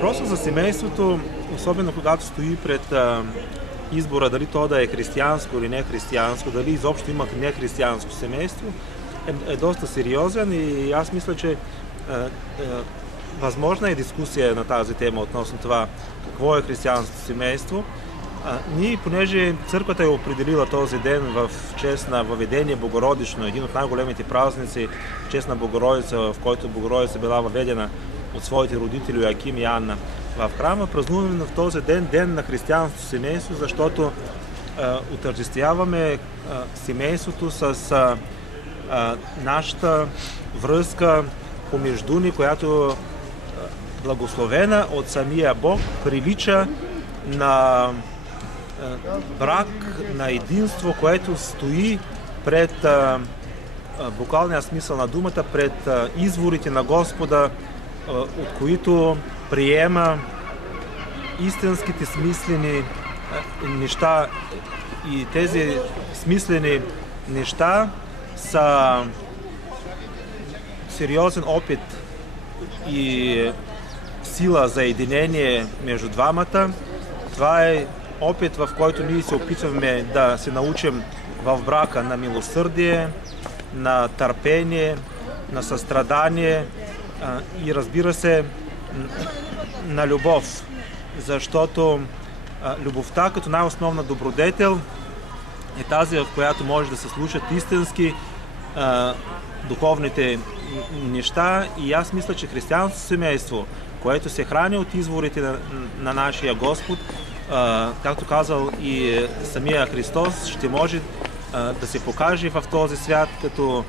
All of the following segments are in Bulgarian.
Въпросът за семейството, особено когато стои пред избора дали то да е християнско или не християнско, дали изобщо има нехристиянско семейство, е доста сериозен и аз мисля, че възможна е дискусия на тази тема относно това какво е християнското семейство. Ние, понеже църквата е определила този ден в чест на Въведение Богородично, един от най-големите празници, в чест на Богородица, в който Богородица била въведена от своите родители Йоаким и Анна в храма, празнуваме в този ден на християнското семейство, защото отъждествяваме семейството с нашата връзка помежду ни, която благословена от самия Бог, прилича на брак, на единство, което стои пред буквалния смисъл на думата, пред изворите на Господа, от които приема истинските смислени неща, и тези смислени неща са сериозен опит и сила за единение между двамата. Това е опит, в който ние се опитваме да се научим в брака на милосърдие, на търпение, на състрадание и, разбира се, на любов. Защото любовта като най-основна добродетел е тази, в която може да се слушат истински духовните неща, и аз мисля, че християнското семейство, което се храни от изворите на нашия Господ, както казал и самия Христос, ще може да се покаже в този свят като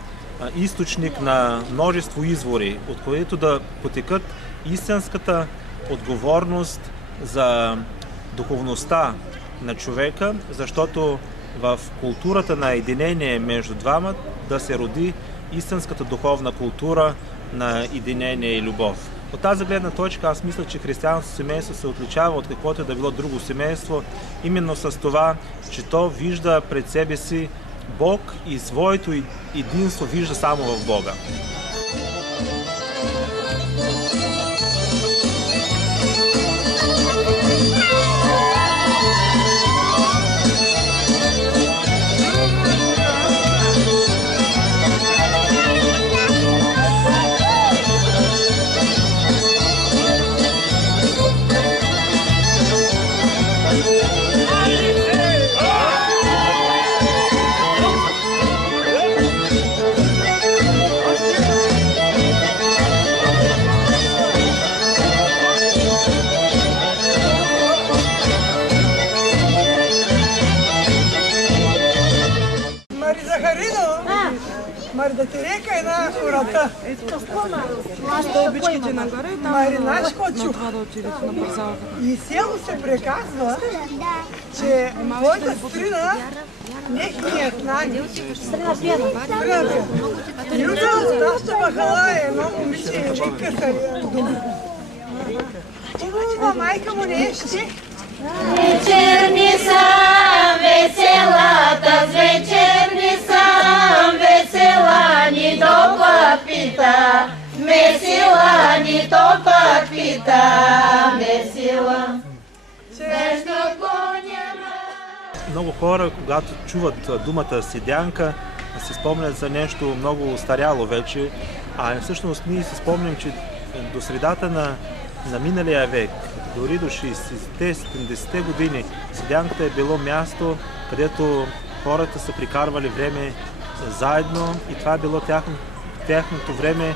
източник на множество извори, от които да потекат истинската отговорност за духовността на човека, защото в културата на единение между двама да се роди истинската духовна култура на единение и любов. От тази гледна точка аз мисля, че християнското семейство се отличава от каквото да било друго семейство, именно с това, че то вижда пред себе си Бог и своето единство вижда само в Бога. Мари, да ти река една урата. Стълбичките нагоре, там Маринаш на Кочук. това да отидете на парзалата. И село се преказва, че твоята стрина нехният Нади. Стрина пиена. Южа от нашата махала е едно момиче, вика се дума. Хубава майка му не е ще. Вечерни съм веселата, с вечерни съм весела, ни топла пита, месила, ни топла пита, месила. Много хора, когато чуват думата седянка, се спомнят за нещо много устаряло вече, а всъщност ние се спомням, че до средата на миналия век, дори до 60-те, 70-те години, седянката е било място, където хората са прикарвали време заедно, и това е било тяхното време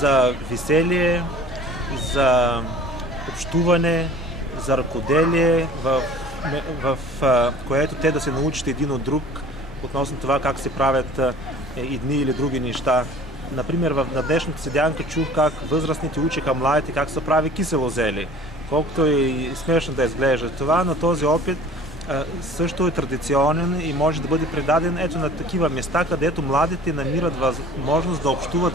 за веселие, за общуване, за ръкоделие, в което те да се научат един от друг относно това как се правят едни или други неща. Например, на днешната седянка чух как възрастните учиха младите как се прави кисело зеле. Колкото и смешно да изглежда това, но този опит също е традиционен и може да бъде предаден ето на такива места, където младите намират възможност да общуват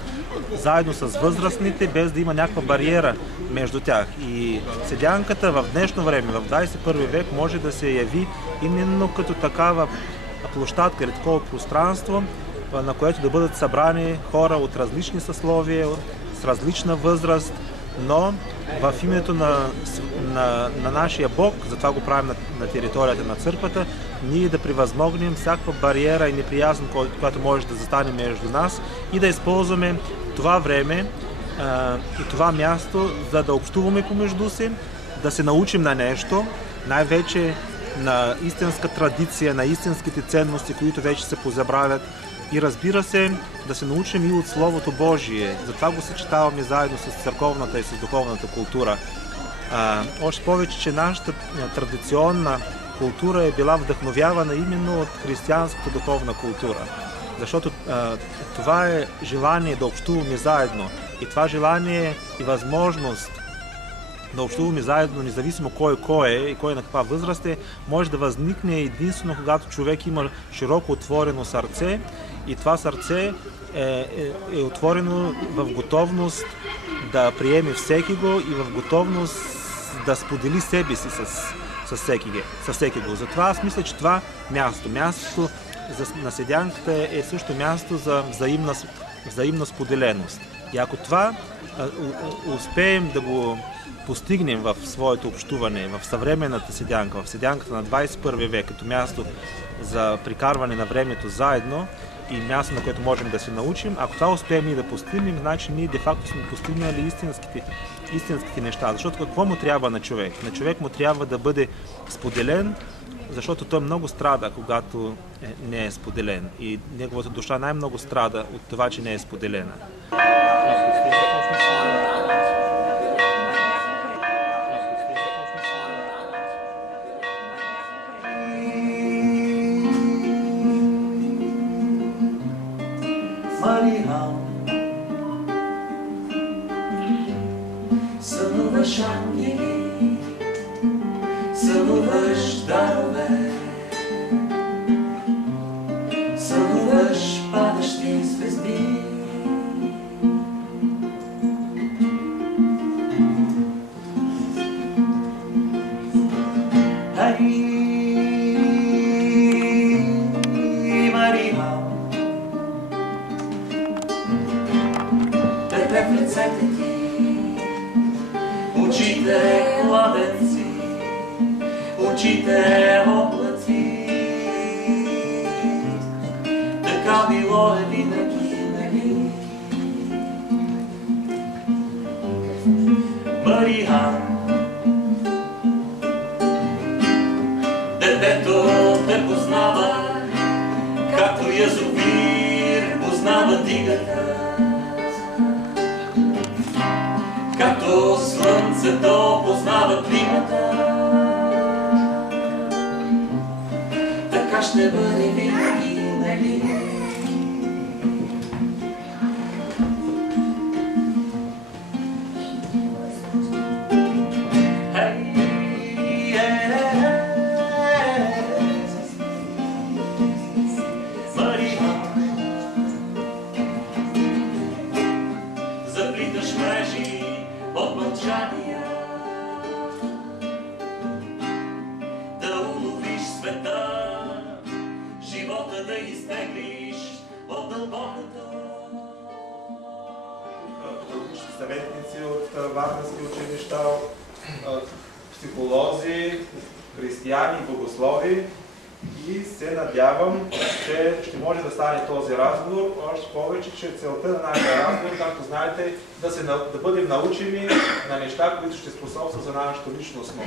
заедно с възрастните, без да има някаква бариера между тях. И седянката в днешно време, в 21 век, може да се яви именно като такава площадка или такова пространство, на което да бъдат събрани хора от различни съсловия, с различна възраст, но в името на нашия Бог, затова го правим на територията на църквата, ние да превъзмогнем всякаква бариера и неприязан, която може да застане между нас и да използваме това време и това място, за да общуваме помежду си, да се научим на нещо, най-вече на истинска традиция, на истинските ценности, които вече се позабравят, и разбира се, да се научим и от Словото Божие. Затова го съчетаваме заедно с църковната и с духовната култура. Още повече, че нашата традиционна култура е била вдъхновявана именно от християнската духовна култура. Защото това е желание да общуваме заедно. И това желание и възможност да общуваме заедно, независимо кой е и кой на каква възраст е, може да възникне единствено, когато човек има широко отворено сърце и това сърце е отворено в готовност да приеме всекиго и в готовност да сподели себе си с всекиго. Затова аз мисля, че това мястото на седянката е също място за взаимна споделеност. И ако това успеем да го постигнем в своето общуване, в съвременната седянка, в седянката на 21 век, като място за прикарване на времето заедно и място, на което можем да се научим, ако това успеем и да постигнем, значи ние де-факто сме постигнали истинските неща. Защото какво му трябва на човек? На човек му трябва да бъде споделен, защото той много страда, когато не е споделен. И неговата душа най-много страда от това, че не е споделена. Сънуваш ангели, сънуваш дарове, сънуваш падащи звезди. Мария, дете в лицете ти, очите кладенци, очите облаци. Така било е винаги, нали? Мария, детето те познава, както язовир познава дигата. Както слънцето познава климата, така ще бъде винаги, нали? Мария, заплиташ мрежи от мълчания, да уловиш света, живота да изтеглиш от дълбокото. Съветници от варненски училища, психолози, християни, богослови, и се надявам, че ще може да стане този разговор, още повече, че целта на нашия разговор, както знаете, да бъдем научени на неща, които ще способстват за нашето личностно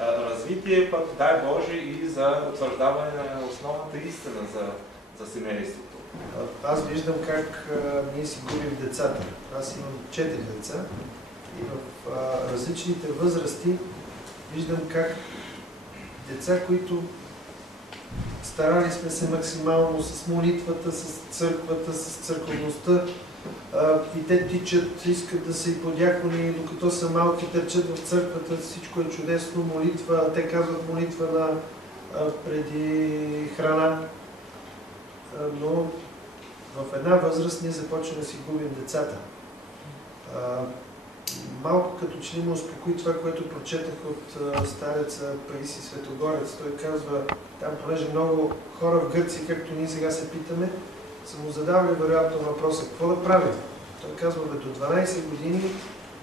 развитие, пък дай Боже и за утвърждаване на основната истина за семейството. Аз виждам как ние си губим децата. Аз имам 4 деца и в различните възрасти виждам как деца, които старали сме се максимално с молитвата, с църквата, с църковността, и те тичат, искат да са и подякони, докато са малки, търчат в църквата, всичко е чудесно, молитва, те казват молитва преди храна, но в една възраст ние започваме да си губим децата. Малко като че ли ме успокои това, което прочетах от стареца Паисий Светогорец. Той казва, там понеже много хора в Гърция, както ние сега се питаме, са му задавали вероятно въпроса, какво да правим? Той казва, до 12 години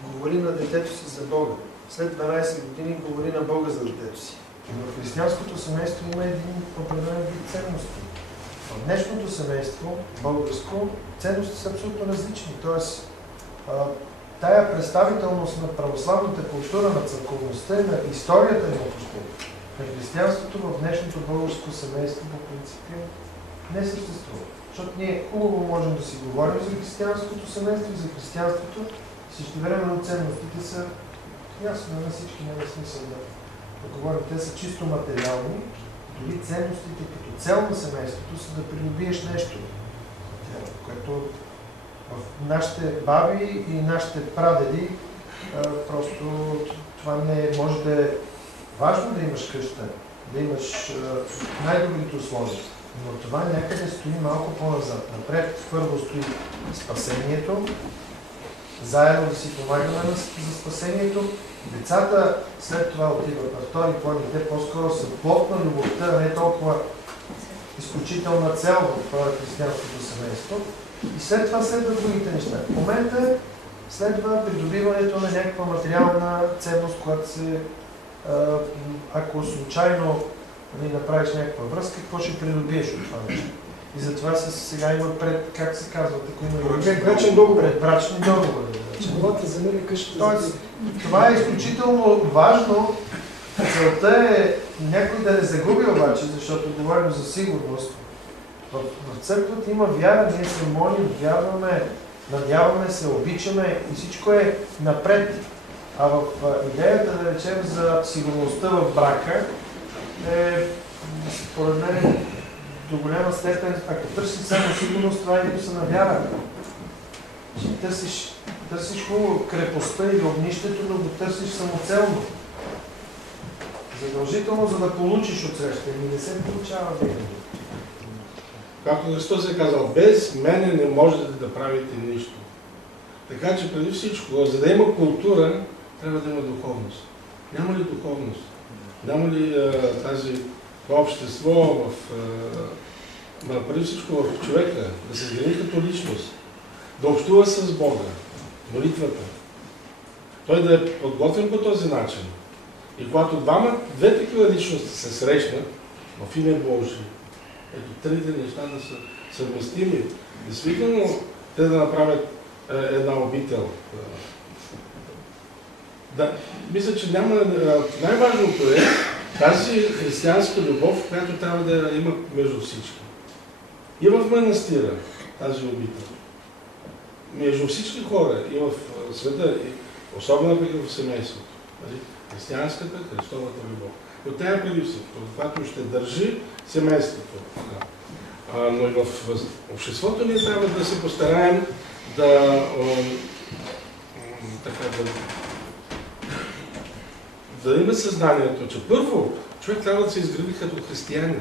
говори на детето си за Бога. След 12 години говори на Бога за детето си. В християнското семейство има един определен вид ценности. В днешното семейство, българско, ценности са абсолютно различни. Тоест, тая представителност на православната култура, на църковността, на историята ни въобще, на християнството в днешното българско семейство по принцип не съществува. Защото ние хубаво можем да си говорим за християнското семейство и за християнството, същевременно ценностите са ясно на всички, няма смисъл да говорим. Те са чисто материални, дори ценностите като цел на семейството са да придобиеш нещо, което в нашите баби и нашите прадеди просто това не може да е важно да имаш къща, да имаш най-добрите условия. Но това някъде стои малко по-назад. Напред първо стои спасението, заедно да си помагаме за спасението. Децата след това отиват на втори план и те по-скоро са плод на любовта, а не толкова изключителна цел в християнското семейство. И след това следват другите неща. В момента следва придобиването на някаква материална ценност, която се, ако случайно направиш някаква връзка, какво ще придобиеш от това нещо. И затова сега има как се казва, предбрачни договори. Предбрачни договори. Чувате за мен къщата. Тоест, това е изключително важно. Целта е някой да не загуби обаче, защото говорим за сигурност. В църквата има вяра, ние се молим, вярваме, надяваме се, обичаме и всичко е напред. А в идеята, да речем, за сигурността в брака е, според мен, до голяма степен, ако търсиш само сигурност, това е липса на вяра. Търсиш хубаво крепостта или огнището, но го търсиш самоцелно. Задължително, за да получиш отсреща. И не се получава винаги. Както Христос е казал, без мене не можете да правите нищо. Така че преди всичко, за да има култура, трябва да има духовност. Няма ли духовност? Няма ли тази общество, преди всичко в човека, да се изгради като личност, да общува с Бога, молитвата. Той да е подготвен по този начин. И когато две такива личности се срещнат в име Божие, ето трите неща да са съвместими. Действително, те да направят една обител. Да, мисля, че няма... Най-важното е тази християнска любов, която трябва да има между всички. И в манастира тази обител. Между всички хора и в света, особено пък в семейството. Християнската, Христовата любов. Но тя е преди всичко, която ще държи семейството. Но и в обществото ние трябва да се постараем да има съзнанието, че първо човек трябва да се изгради като християнин.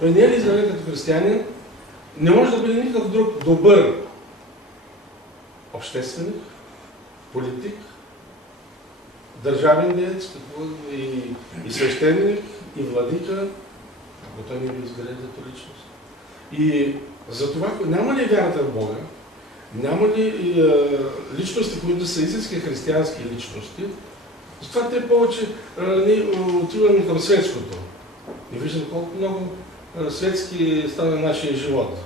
Той не е ли изграден като християнин, не може да бъде никакъв друг добър общественик, политик, държавен деец, и свещеник, и владика, ако той не е изграден като личност. И затова няма ли вярата в Бога, няма ли личности, които са истински християнски личности, затова те повече отиваме към светското. И виждам колко много светски стана нашия живот.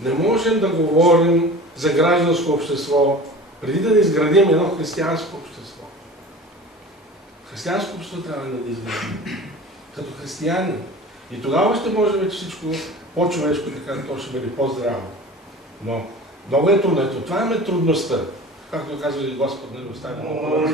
Не можем да говорим за гражданско общество, преди да изградим едно християнско общество. Християнско общество трябва да изградим. Като християни. И тогава ще може вече всичко по-човешко, така то ще бъде по-здраво. Но много е трудно. Ето, това е трудността. Както казва и Господ, не остави много.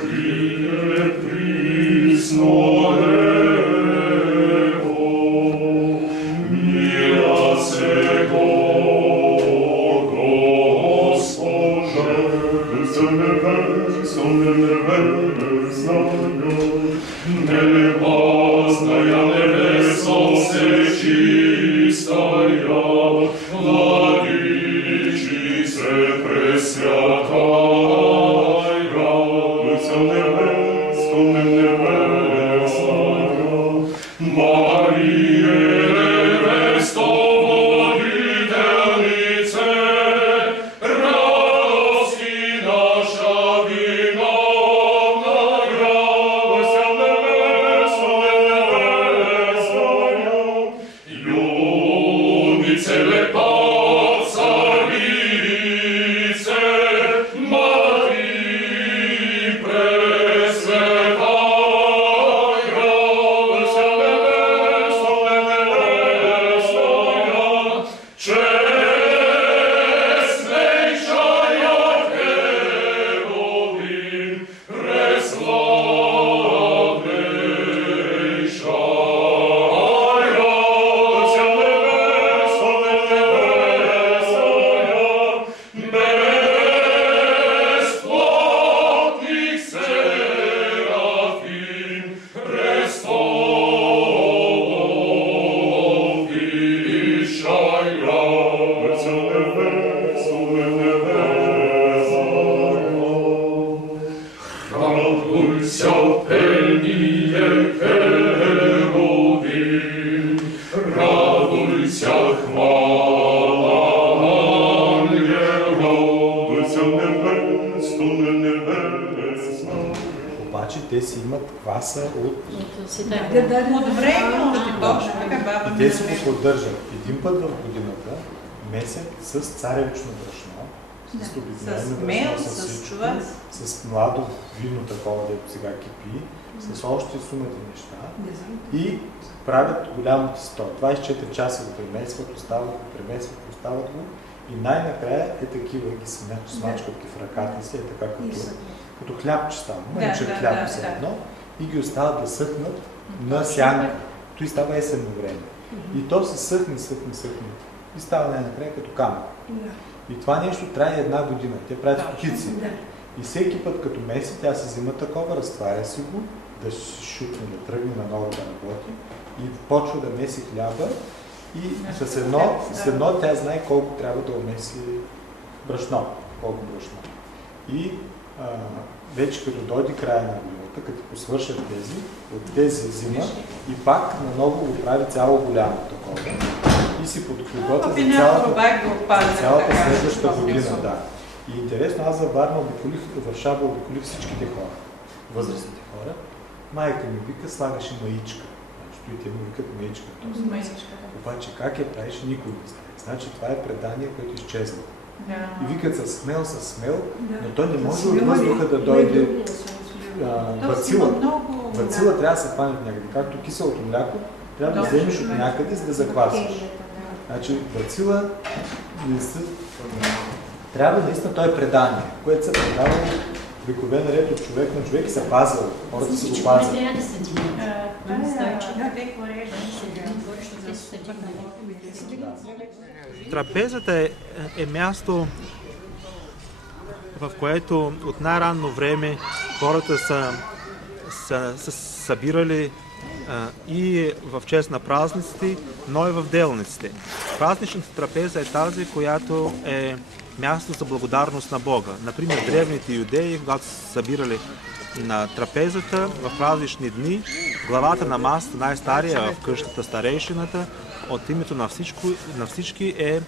Radosti nasza обаче те си имат кваса от време още точно така. И те си го поддържат един път в годината, месец с царевично брашно, с обикновено брашно, с всичко, с младо вино такова, дето сега кипи, с още сумата неща и правят голямото сто. 24 часа го премесват, остават го и най-накрая е такива ги смачкат ги в ръката си, е така като хлябче става, маничък хляб все едно и ги остават да съхнат на сянка. Той става есенно време. И то се съхне и става най-накрая като камък. И това нещо трае една година. Те правят стотици. И всеки път като меси, тя се взима такова, разтваря си го, да се шутне, да тръгне наново да работи и почва да меси хляба и с едно тя знае колко трябва да умеси брашно. И вече като дойде края на годината, като посвършат тези, от тези взима и пак наново го прави цяло голямо такова и си подготвя за цялата следваща година. Да. И интересно, аз във Варна в Шаба обиколих всичките хора, възрастните хора. Майка ми вика, слагаше маичка. И те му викат маичка. Обаче как я правиш, никой не знае. Значи това е предание, което изчезва. И викат със смел, но той не може от въздуха да дойде бацила. Бацила трябва да се хване от някъде. Както киселото мляко, трябва да вземеш от някъде, за да заквасваш. Значи бацила трябва наистина той е предание, което се предава векове наред от човек на човек и се пазва. Хората се го пазят. Трапезата е място, в което от най-ранно време хората са събирали и в чест на празниците, но и в делниците. Празничната трапеза е тази, която е място за благодарност на Бога. Например, древните юдеи, когато са събирали на трапезата в празнични дни, главата на масата, най-стария в къщата, старейшината, от името на всички е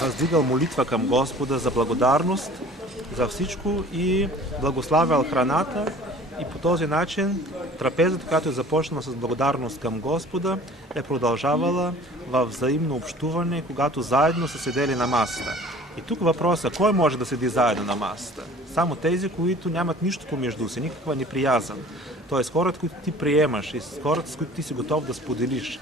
въздигал молитва към Господа за благодарност за всичко и благославял храната. И по този начин трапезата, която е започнала с благодарност към Господа, е продължавала във взаимно общуване, когато заедно са седели на масата. И тук въпросът, кой може да седи заедно на масата? Само тези, които нямат нищо помежду си, никаква неприязън. Тоест хората, които ти приемаш и хората, с които ти си готов да споделиш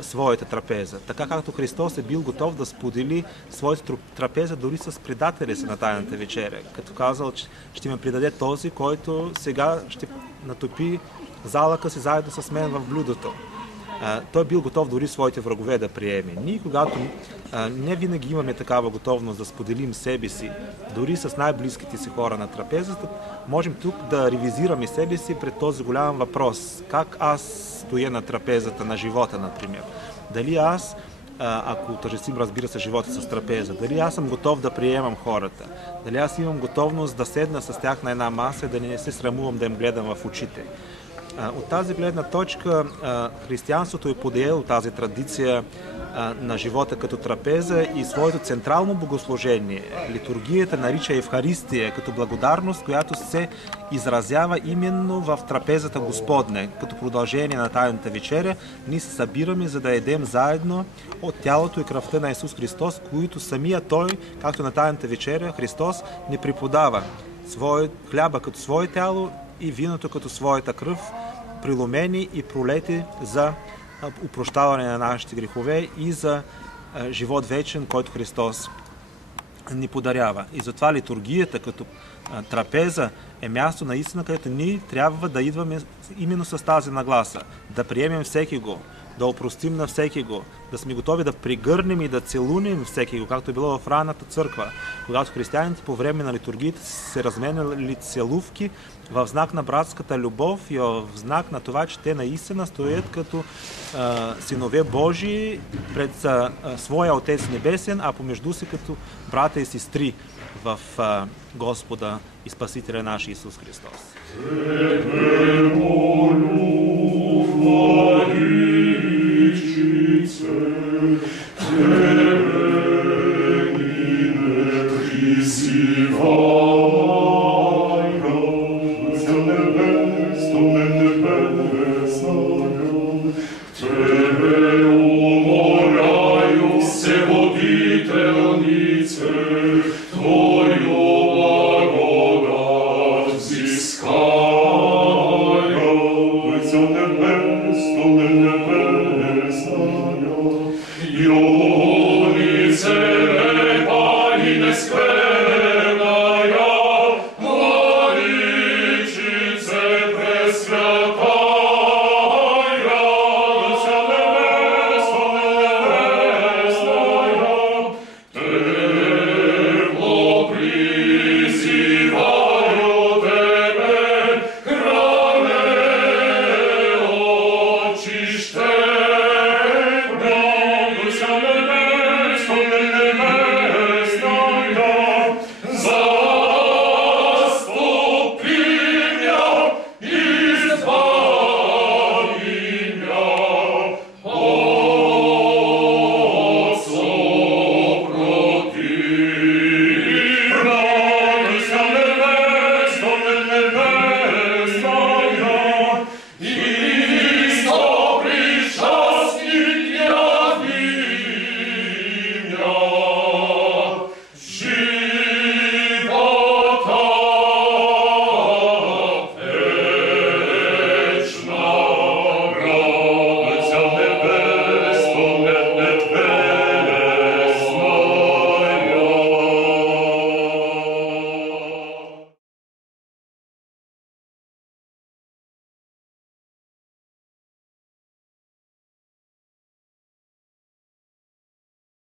своята трапеза. Така както Христос е бил готов да сподели своята трапеза дори с предатели си на тайната вечеря. Като казал, че ще ме предаде този, който сега ще натопи залъка си заедно с мен в блюдото. Той бил готов дори своите врагове да приеме. Ние, когато не винаги имаме такава готовност да споделим себе си, дори с най-близките си хора на трапезата, можем тук да ревизираме себе си пред този голям въпрос. Как аз стоя на трапезата на живота, например? Дали аз, ако тъжествим, разбира се, живота с трапеза, дали аз съм готов да приемам хората? Дали аз имам готовност да седна с тях на една маса и да не се срамувам да им гледам в очите? От тази гледна точка християнството е подиело тази традиция на живота като трапеза и своето централно богослужение. Литургията нарича Евхаристия като благодарност, която се изразява именно в трапезата Господне. Като продължение на тайната вечеря, ние се събираме, за да едем заедно от тялото и кръвта на Исус Христос, които самия Той, както на тайната вечеря, Христос ни преподава хляба като свое тяло и виното като своята кръв, приломени и пролети за опрощаване на нашите грехове и за живот вечен, който Христос ни подарява. И затова литургията като трапеза е място наистина, където ние трябва да идваме именно с тази нагласа, да приемем всеки го, да опростим на всеки го, да сме готови да пригърнем и да целунем всеки го, както е било в ранната църква, когато християните по време на литургията се разменяли целувки в знак на братската любов и в знак на това, че те наистина стоят като синове Божии пред своя Отец Небесен, а помежду си като брата и сестри в Господа и Спасителя наш Исус Христос. Tebe Христос.